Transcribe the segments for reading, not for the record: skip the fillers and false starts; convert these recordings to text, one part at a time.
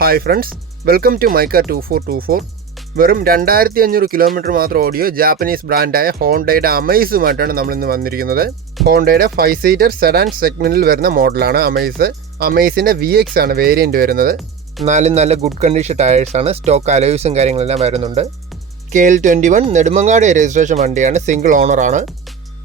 Hi friends, welcome to മൈക്ക 2424. വെറും 2500 kilometre മാത്രം ഓടിയോ ജാപ്പനീസ് ബ്രാൻഡായ ഹോണ്ടയുടെ അമേസുമായിട്ടാണ് നമ്മളിന്ന് വന്നിരിക്കുന്നത്. ഹോണ്ടയുടെ 5 സീറ്റർ സെഡാൻ സെഗ്മെൻറ്റിൽ വരുന്ന മോഡലാണ് അമേസിൻ്റെ VX ആണ് വേരിയൻറ്റ് വരുന്നത്. നല്ല ഗുഡ് കണ്ടീഷൻ ടയേഴ്സാണ്, സ്റ്റോക്ക് അലോയ്സും കാര്യങ്ങളെല്ലാം വരുന്നുണ്ട്. KL21 നെടുമങ്ങാട് രജിസ്ട്രേഷൻ വണ്ടിയാണ്, സിംഗിൾ ഓണറാണ്.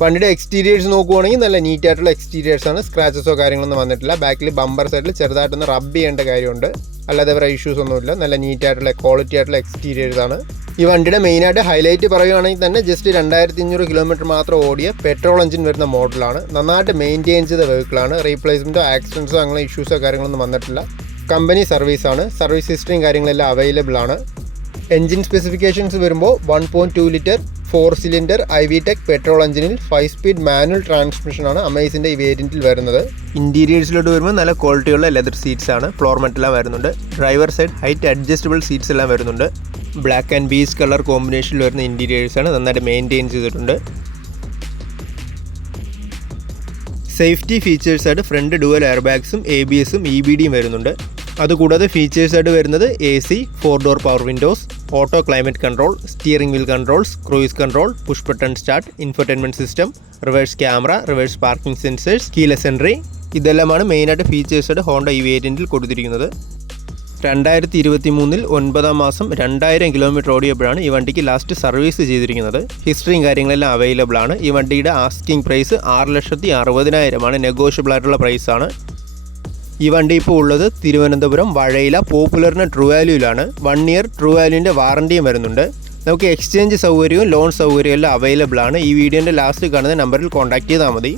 വണ്ടിയുടെ എക്സ്റ്റീരിയേഴ്സ് നോക്കുവാണെങ്കിൽ നല്ല നീറ്റായിട്ടുള്ള എക്സ്റ്റീരിയേഴ്സാണ്, സ്ക്രാച്ചസോ കാര്യങ്ങളൊന്നും വന്നിട്ടില്ല. ബാക്കിൽ ബമ്പർ സൈഡിൽ ചെറുതായിട്ടൊന്ന് റബ്ബ് ചെയ്യേണ്ട കാര്യമുണ്ട്, അല്ലാതെ വേറെ ഇഷ്യൂസ് ഒന്നുമില്ല. നല്ല നീറ്റായിട്ടുള്ള ക്വാളിറ്റി ആയിട്ടുള്ള എക്സ്റ്റീരിയേഴ്സാണ്. ഈ വണ്ടിയുടെ മെയിനായിട്ട് ഹൈലൈറ്റ് പറയുകയാണെങ്കിൽ തന്നെ ജസ്റ്റ് 2500 കിലോമീറ്റർ മാത്രം ഓടിയ പെട്രോൾ എഞ്ചിൻ വരുന്ന മോഡലാണ്. നന്നായിട്ട് മെയിൻറ്റെയിൻ ചെയ്ത വെഹിക്കിളാണ്. റീപ്ലേസ്മെൻറ്റോ ആക്സിഡൻസോ അങ്ങനെ ഇഷ്യൂസോ കാര്യങ്ങളൊന്നും വന്നിട്ടില്ല. കമ്പനി സർവീസാണ്, സർവീസ് ഹിസ്റ്ററിയും കാര്യങ്ങളെല്ലാം അവൈലബിൾ ആണ്. എഞ്ചിൻ സ്പെസിഫിക്കേഷൻസ് വരുമ്പോൾ 1.2 ലിറ്റർ 4 സിലിണ്ടർ IV-Tech പെട്രോൾ എഞ്ചിനിൽ 5 സ്പീഡ് മാനുവൽ ട്രാൻസ്മിഷനാണ് അമേസിൻ്റെ ഈ വേരിയൻറ്റിൽ വരുന്നത്. ഇൻറ്റീരിയേഴ്സിലോട്ട് വരുമ്പോൾ നല്ല ക്വാളിറ്റിയുള്ള ലെതർ സീറ്റ്സ് ആണ്, ഫ്ലോർ മെറ്റെല്ലാം വരുന്നുണ്ട്. Driver side height adjustable seats എല്ലാം വരുന്നുണ്ട്. ബ്ലാക്ക് ആൻഡ് ബീസ് കളർ കോമ്പിനേഷനിൽ വരുന്ന ഇൻറ്റീരിയേഴ്സാണ്, നന്നായിട്ട് മെയിൻറ്റെയിൻ ചെയ്തിട്ടുണ്ട്. സേഫ്റ്റി ഫീച്ചേഴ്സായിട്ട് ഫ്രണ്ട് ഡുവൽ എയർ ബാഗ്സും ABSും EBDയും വരുന്നുണ്ട്. അതുകൂടാതെ ഫീച്ചേഴ്സായിട്ട് വരുന്നത് AC, 4 door power Windows, auto climate control, steering wheel controls, cruise control, push button start, infotainment system, reverse camera, reverse parking sensors, keyless entry, ഇതെല്ലാമാണ് മെയിനായിട്ട് ഫീച്ചേഴ്സായിട്ട് Honda ഈ വേരിയൻറ്റിൽ കൊടുത്തിരിക്കുന്നത്. 2023 9-ാം മാസം 2000 കിലോമീറ്റർ ഓടിയപ്പോഴാണ് ഈ വണ്ടിക്ക് ലാസ്റ്റ് സർവീസ് ചെയ്തിരിക്കുന്നത്. ഹിസ്റ്ററിയും കാര്യങ്ങളെല്ലാം അവൈലബിൾ ആണ്. ഈ വണ്ടിയുടെ ആസ്കിംഗ് പ്രൈസ് 6,60,000 നെഗോഷ്യബിൾ ആയിട്ടുള്ള പ്രൈസാണ്. ഈ വണ്ടി ഇപ്പോൾ ഉള്ളത് തിരുവനന്തപുരം വഴയില പോപ്പുലറിന് ട്രൂ വാല്യൂയിലാണ്. 1 ഇയർ ട്രൂ വാല്യൂവിൻ്റെ വാറണ്ടിയും വരുന്നുണ്ട്. നമുക്ക് എക്സ്ചേഞ്ച് സൗകര്യവും ലോൺ സൗകര്യവും എല്ലാം അവൈലബിൾ ആണ്. ഈ വീഡിയോൻ്റെ ലാസ്റ്റ് കാണുന്ന നമ്പറിൽ കോൺടാക്ട് ചെയ്താൽ മതി.